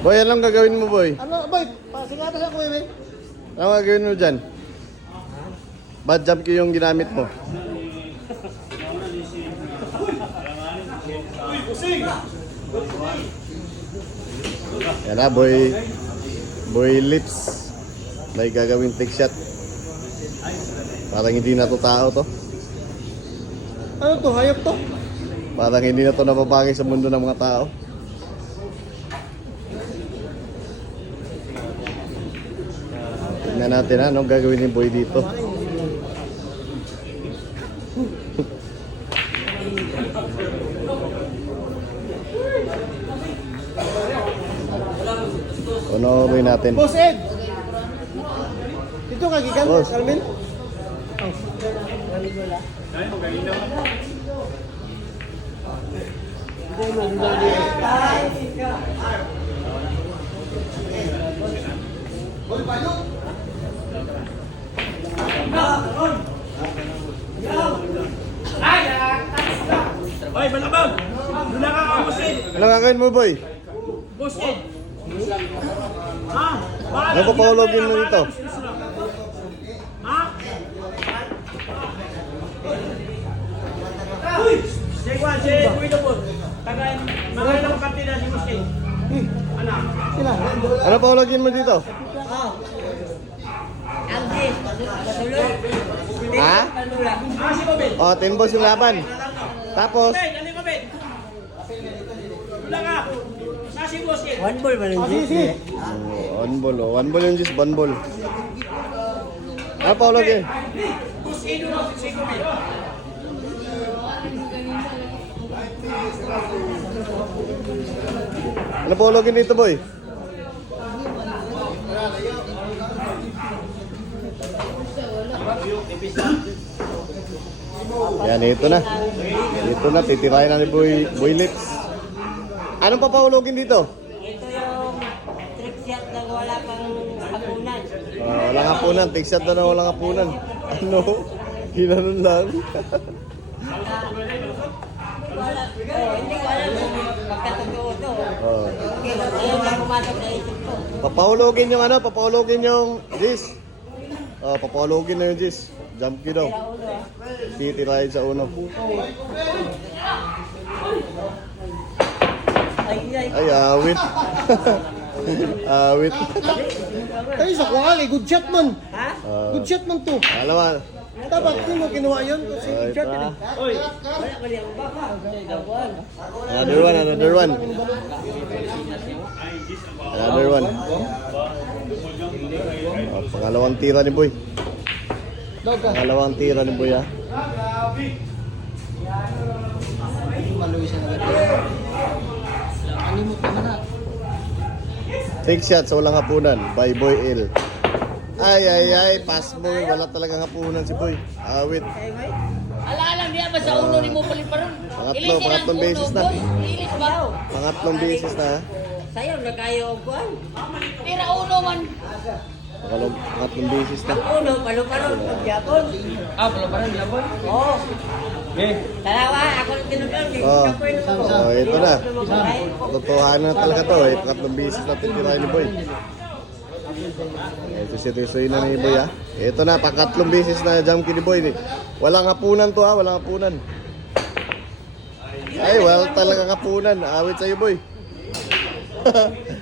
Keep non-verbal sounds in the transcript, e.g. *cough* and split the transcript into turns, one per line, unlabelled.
Boy, anong gagawin mo, boy?
Ano, boy? Pasingatan ako, eh.
Anong gagawin mo dyan? Bad jump key yung ginamit mo. Yan na, boy. Boy lips. May gagawin take shot. Parang hindi na to tao to.
Ano to? Hayop to?
Parang hindi na to napapagay sa mundo ng mga tao. Tignan natin anong gagawin ni Boy dito. Panoorin natin.
Boss Ed! Dito ka, gikan,
Boss.
Carmen?
Hoy, malabag! Doon na ka kamusin!
Ano gagawin mo, Boy?
Busin! Ha? Baka
Ano pa paulogin mo dito?
Ha? Uy! Si Juan, si Guido po. Tagay, magaling ako kantina si Muskin. Ano?
Sila.
Ano paulogin mo dito?
Andy, patulog.
Ha?
Ah, si Bobin.
O, timbos yung laban. Tapos,
Ben, ano ka, Ben? Wala ka. Sa si Muskin.
One ball ba
Ah, sige, sige.
oh, one ball, oh. One ball yung just one ball.
Mo si Bobin.
Ano paulogin dito, Boy? Yan, ito na. Ito na, titirahin na ni Boy, Boy Lips. Anong papaulogin dito?
Ito yung trick shot na wala pang
Ah, walang hapunan, take shot na na walang hapunan. Ano? Ginanon lang.
Wala, oh, hindi ko alam kung magkatotoo to.
oh.
Lang pumasok isip ko.
Papaulogin yung ano, papaulogin yung Jis. Oh, papaulogin na yung Jis. Jump key daw.
Ah.
Titirahin sa uno.
Ay, ay.
Ay, awit. *laughs* awit.
Ay, sa kuha, eh. Good shot man.
Ha?
Ah,
Good shot man to.
alam mo,
Dapat di mo kinuha yun. Kasi
ah,
good shot yun.
ah.
eh.
Oy,
Wala ko niyang baka. Abuan.
Another one, another one. Another one. Oh, pangalawang tira ni Boy.
Ka.
Pangalawang tira ni Boy ah.
Maluwi siya na Alimot naman na.
Take shot sa walang hapunan by Boy L. Ay, ay, ay, pass mo. Wala talagang hapunan si Boy. Awit.
Ala alam diya ba sa ulo ni mo paliparon?
Pangatlo, pangatlong beses na.
Ilis ba?
Pangatlong beses na. ah.
Sayo na kayo buwan.
Tira ulo man.
Pangalong, pangatlong beses na.
Uno, palo-palo, pagyapon.
ah, pala pa rin, labon.
Oo.
Eh,
Dalawa.
Oh. Oh, ito na.
Ay,
Totohanan na talaga to. Eh, pangatlong beses na titirahin ni Boy. Ito seryosoy na ni Boy ah. Ito na, pangatlong beses na jump ni Boy. Walang hapunan to ah, walang hapunan. Ay, wala talagang hapunan. Awit sa'yo Boy. *laughs*